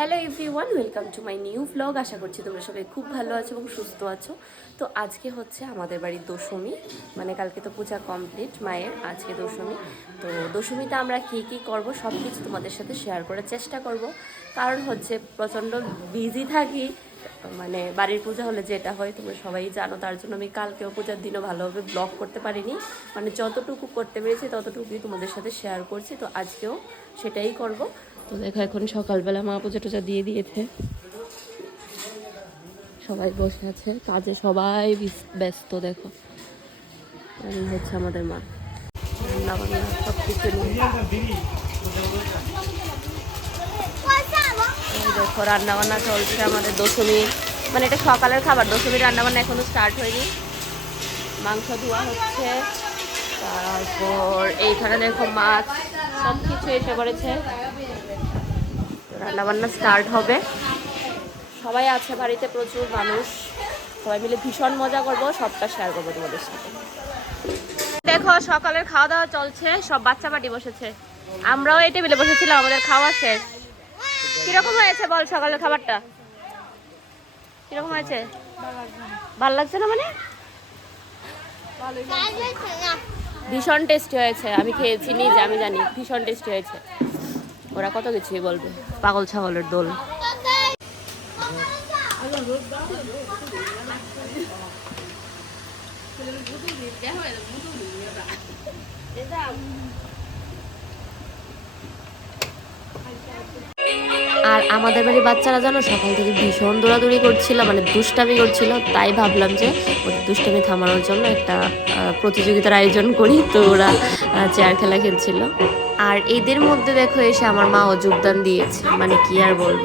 Hello everyone welcome to my new blog আশা করছি তোমরা সবাই খুব ভালো আছো এবং সুস্থ আছো। তো আজকে হচ্ছে আমাদের বাড়ির দশমী মানে কালকে তো পূজা কমপ্লিট মায়ের আজকে দশমী। তো দশমীতে আমরা কী কী করব সব কিছু তোমাদের সাথে শেয়ার করার চেষ্টা করব। কারণ হচ্ছে প্রচণ্ড বিজি থাকি মানে বাড়ির পূজা হলে যেটা হয়, তোমরা সবাই জানো, তার জন্য আমি কালকেও পূজার দিনও ভালোভাবে ব্লগ করতে পারিনি। মানে যতটুকু করতে পেরেছি, ততটুকুই তোমাদের সাথে শেয়ার করছি। তো আজকেও সেটাই করব। তো দেখো এখন সকালবেলা মা পুজো টুজো দিয়ে দিয়েছে। সবাই বসে আছে, কাজে সবাই ব্যস্ত, দেখো। এই হচ্ছে আমাদের মা। রান্না বান্না সব কিছু দেখো, রান্না বান্না চলছে আমাদের দশমী। মানে এটা সকালের খাবার, দশমীর রান্না বান্না এখনও স্টার্ট হয়নি। মাংস ধোয়া হচ্ছে। তারপর এইখানে দেখো মাছ সব কিছু এসে পড়েছে। রান্না বান্না স্টার্ট হবে। সবাই আছে বাড়িতে, প্রচুর মানুষ। সবাই মিলে ভীষণ মজা করব, সবটা শেয়ার করব তোমাদের সাথে। দেখো, সকালের খাওয়া দাওয়া চলছে, সব বাচ্চা পাটি বসেছে। আমরাও এই টেবিলে বসেছিলাম, আমাদের খাওয়া শেষ। কীরকম হয়েছে বল সকালের খাবারটা? কীরকম হয়েছে? ভালো লাগছে না মানে? ভীষণ টেস্টি হয়েছে, আমি খেয়েছি নিজে, আমি জানি, ভীষণ টেস্টি হয়েছে। ওরা কত কিছুই বলবে। পাগল ছাগলের দোল। আর আমাদের বাড়ির বাচ্চারা জানো সকাল থেকে ভীষণ দৌড়াদৌড়ি করছিল মানে দুষ্টামি করছিল, তাই ভাবলাম যে ওদের দুষ্টামি থামানোর জন্য একটা প্রতিযোগিতার আয়োজন করি। তো ওরা চেয়ার খেলা খেলছিল। আর এদের মধ্যে দেখো এসে আমার মাও যোগদান দিয়েছে। মানে কি আর বলব?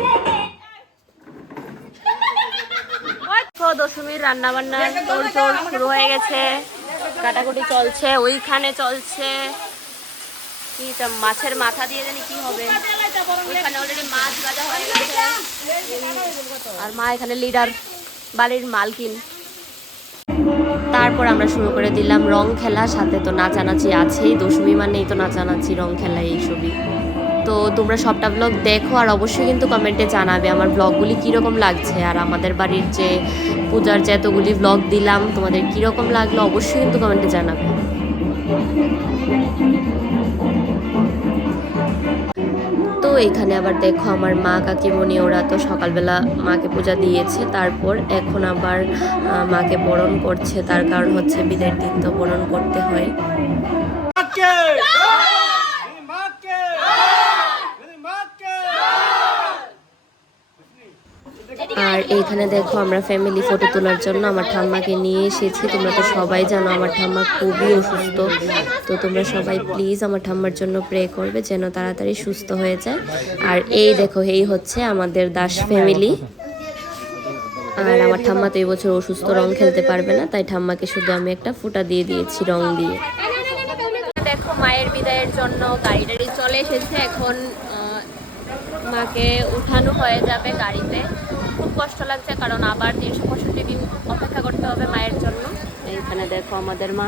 দশমীর রান্না বান্না তোর তোর শুরু হয়ে গেছে। কাটাকুটি চলছে, ওইখানে চলছে। কি মাছের মাথা দিয়ে জানি কি হবে। মাছ আর মা এখানে লিডার বাড়ির মালকিন। তারপর আমরা শুরু করে দিলাম রং খেলা, সাথে তো নাচানাচি আছেই দশমী মানেই তো নাচানাচি, রং খেলা এইসবই তো তোমরা সবটা ব্লগ দেখো আর অবশ্যই কিন্তু কমেন্টে জানাবে আমার ব্লগগুলি কীরকম লাগছে আর আমাদের বাড়ির যে পূজার যে এতগুলি ব্লগ দিলাম, তোমাদের কীরকম লাগল অবশ্যই কিন্তু কমেন্টে জানাবে। এখানে আবার দেখো আমার মা কাকিমণি, ওরা তো সকালবেলা মাকে পূজা দিয়েছে। তারপর এখন আবার মাকে বরণ করছে। তার কারণ হচ্ছে বিদের দিন তো বরণ করতে হয়। আর এইখানে দেখো আমরা ফ্যামিলি ফটো তোলার জন্য আমার ঠাম্মাকে নিয়ে এসেছি। তোমরা তো সবাই জানো আমার ঠাম্মা খুবই অসুস্থ। তো তোমরা সবাই প্লিজ আমার ঠাম্মার জন্য প্রে করবে যেন তাড়াতাড়ি সুস্থ হয়ে যায়। আর এই দেখো, এই হচ্ছে আমাদের দাস ফ্যামিলি আর আমার ঠাম্মা তো এই বছর অসুস্থ, রং খেলতে পারবে না, তাই ঠাম্মাকে শুধু আমি একটা ফুটা দিয়ে দিয়েছি রং দিয়ে। দেখো, মায়ের বিদায়ের জন্য গাড়ি চলে এসেছে। এখন মাকে উঠানো হয়ে যাবে গাড়িতে। খুব কষ্ট লাগছে কারণ আবার তিনশো পঁয়ষট্টি দিন অপেক্ষা করতে হবে মায়ের জন্য। এইখানে দেখো আমাদের মা।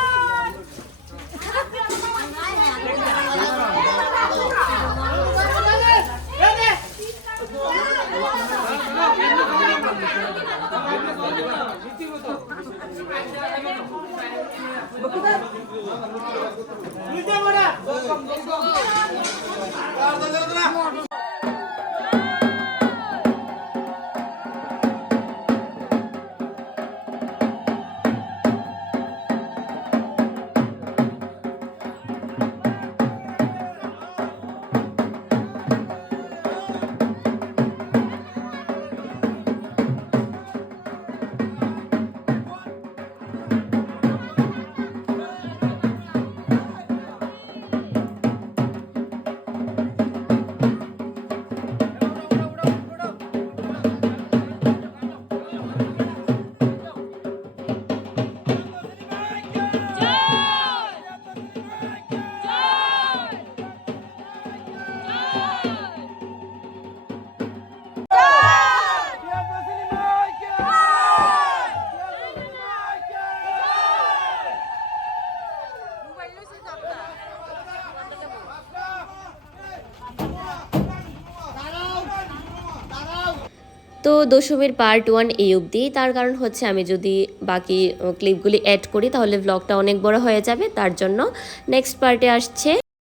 Luis Débora. তো দশমীর পার্ট ওয়ান এই অবধি। তার কারণ হচ্ছে আমি যদি বাকি ক্লিপগুলি অ্যাড করি, তাহলে ব্লগটা অনেক বড় হয়ে যাবে। তার জন্য নেক্সট পার্টে আসছে